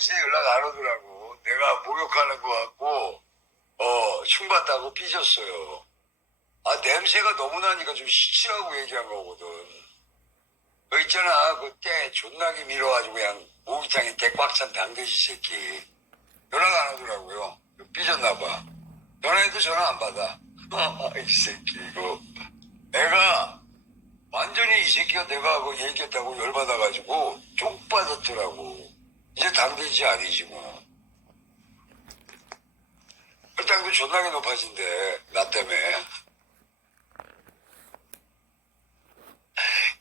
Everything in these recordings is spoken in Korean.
요새 연락 안 오더라고. 내가 목욕하는 거 같고, 어, 흉봤다고 삐졌어요. 아, 냄새가 너무 나니까 좀 시치라고 얘기한 거거든. 그 있잖아, 그때 존나게 밀어가지고 그냥 목욕탕에 대꽉찬 당돼지 새끼. 연락 안 오더라고요. 삐졌나봐. 전화해도 전화 안 받아. 이 새끼, 이거. 내가 완전히 이 새끼가 내가 그 얘기했다고 열받아가지고 쪽 빠졌더라고. 이제 당대지 아니지 뭐. 혈당도 존나게 높아진대. 나 때문에.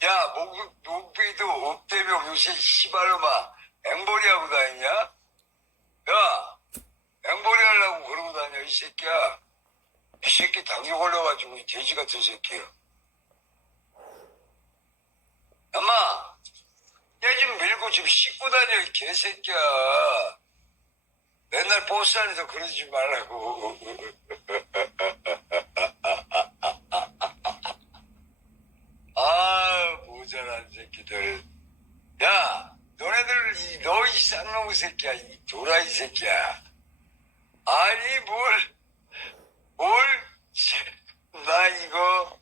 야, 목, 목비도 없대며 요새 씨발로마 앵벌이 하고 다니냐? 야, 앵벌이 하려고 그러고 다녀, 이 새끼야. 이 새끼 당뇨 걸려가지고 이 돼지 같은 새끼야. 엄마, 얘좀 밀고 좀 씻고 다녀, 이 개새끼야. 맨날 버스 안에서 그러지 말라고. 아, 모자란 새끼들. 야, 너네들, 이, 너 이 쌍놈의 새끼야, 이 도라이 새끼야. 아니, 뭘, 뭘, 나 이거,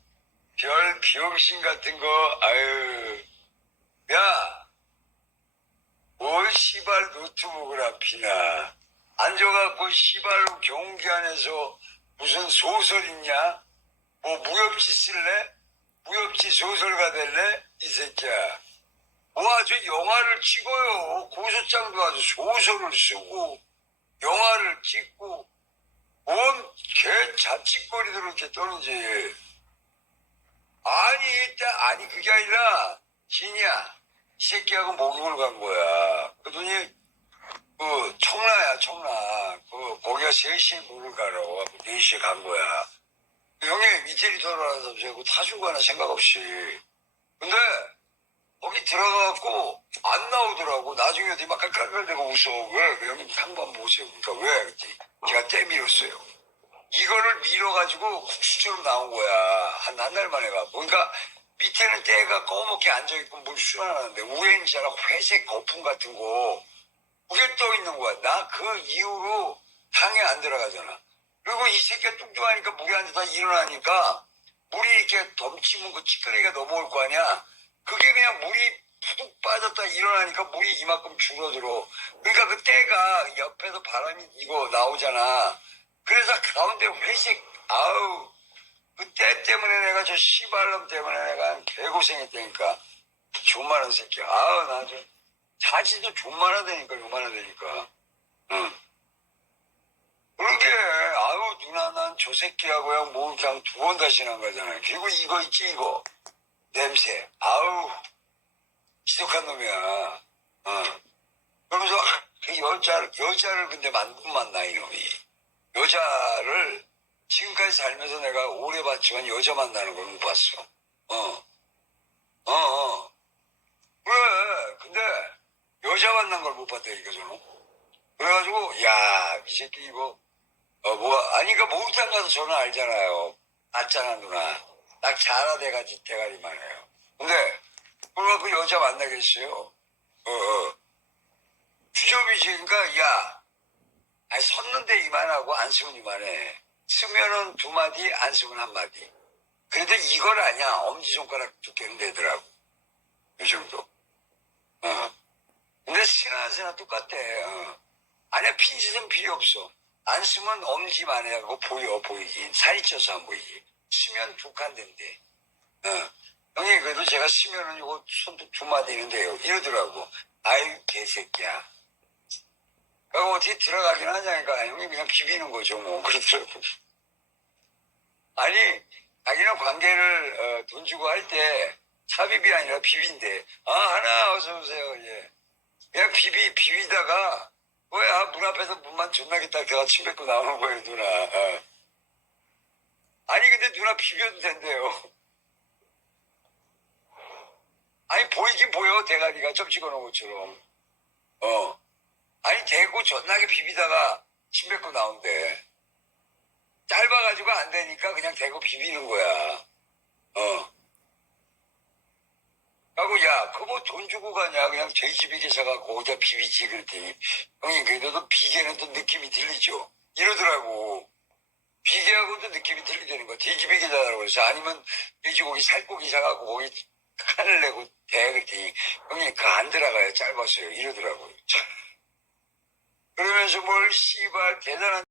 별 병신 같은 거, 아유. 야, 뭘 시발 노트북을 안 피나. 앉아갖고 시발로 경기 안에서 무슨 소설 읽냐? 뭐 무협지 쓸래? 무협지 소설가 될래? 이 새끼야. 뭐 아주 영화를 찍어요. 고소장도 아주 소설을 쓰고, 영화를 찍고, 뭔개 자칫거리들 이렇게 떠는지. 아니, 일단, 아니, 그게 아니라, 진이야. 이 새끼하고 목욕을 간 거야. 그러더니, 그, 청라야, 청라. 그, 거기가 3시에 물을 가러, 4시에 간 거야. 형님, 이태리 돌아와서 저거 타준 거나 생각 없이. 근데, 거기 들어가갖고, 안 나오더라고. 나중에 어디 막 깔깔깔대고 웃어. 왜? 그 형님 한번 보세요. 그러니까 왜? 그랬더니 제가 때밀었어요. 이거를 밀어가지고 국수처럼 나온 거야. 한 한 달 만에 가고. 그러니까 밑에는 때가 검게 앉아있고 물 수란하는데 위에는 있잖아 회색 거품 같은 거 그게 떠 있는 거야. 나 그 이후로 당에 안 들어가잖아. 그리고 이 새끼가 뚱뚱하니까 물에 앉아서 일어나니까 물이 이렇게 덤치면 그 찌끄레기가 넘어올 거 아니야. 그게 그냥 물이 푹 빠졌다 일어나니까 물이 이만큼 줄어들어. 그러니까 그 때가 옆에서 바람이 이거 나오잖아. 그래서 가운데 회색, 아우, 그때 때문에 내가 저 씨발놈 때문에 내가 개고생했다니까. 존만한 새끼. 아우, 나 저, 자지도 존만하다니까, 요만하다니까. 응. 그러게, 아우, 누나, 난 저 새끼하고야 뭐 그냥 두 번 다시 난 거잖아. 그리고 이거 있지, 이거. 냄새. 아우, 지독한 놈이야. 어. 그러면서 그 여자를, 여자를 근데 만분 만나, 이놈이. 살면서 내가 오래 봤지만 여자 만나는 걸 못 봤어. 어. 어, 어. 그래. 근데 여자 만난 걸 못 봤다니까, 저는. 그래가지고, 야, 이 새끼 이거, 어, 뭐, 아니, 그 목욕탕 가서 저는 알잖아요. 맞잖아, 누나. 딱 잘하대가지, 대가리만 해요. 근데, 그러고 그 여자 만나겠어요? 어, 어. 주접이지, 그러니까, 야, 아니, 섰는데 이만하고 안 쓰면 이만해. 쓰면은 두 마디, 안 쓰면 한 마디. 그런데 이걸 아냐. 엄지손가락 두께는 되더라고. 이 정도. 어. 근데 쓰나 쓰나 똑같아. 어. 아니야, 핀셋은 필요 없어. 안 쓰면 엄지만 해하고 보여, 보이긴. 살이 쪄서 안 보이지. 쓰면 두 칸 된대. 어. 형님, 그래도 제가 쓰면은 이거 손도 두 마디 있는데요. 이러더라고. 아유, 개새끼야. 어떻게 들어가긴 하냐니까 형님 그냥 비비는 거죠 뭐. 그렇더라고. 아니 자기는 관계를 어, 돈 주고 할때 삽입이 아니라 비빈대 아 하나 어서 오세요. 예. 그냥 비비 비비다가 뭐야 문 앞에서 문만 존나게 딱 내가 침 뱉고 나오는 거예요 누나. 어. 아니 근데 누나 비벼도 된대요. 아니 보이긴 보여 대가리가. 점 찍어놓은 것처럼. 어 아니 대고 존나게 비비다가 침 뱉고 나온대. 짧아가지고 안 되니까 그냥 대고 비비는 거야. 어. 하고 야 그거 뭐돈 주고 가냐 그냥 돼지비계 사갖고 어디다 비비지 그랬더니 형님 그래도 비계는 또 느낌이 들리죠 이러더라고 비계하고도 느낌이 들리다는 거야 돼지비계다라고 그래서 아니면 돼지고기 살코기 사갖고 거기 칸을 내고 대 그랬더니 형님 그거 안 들어가요 짧았어요 이러더라고요 참. 그러면서 뭘 씨발 대단한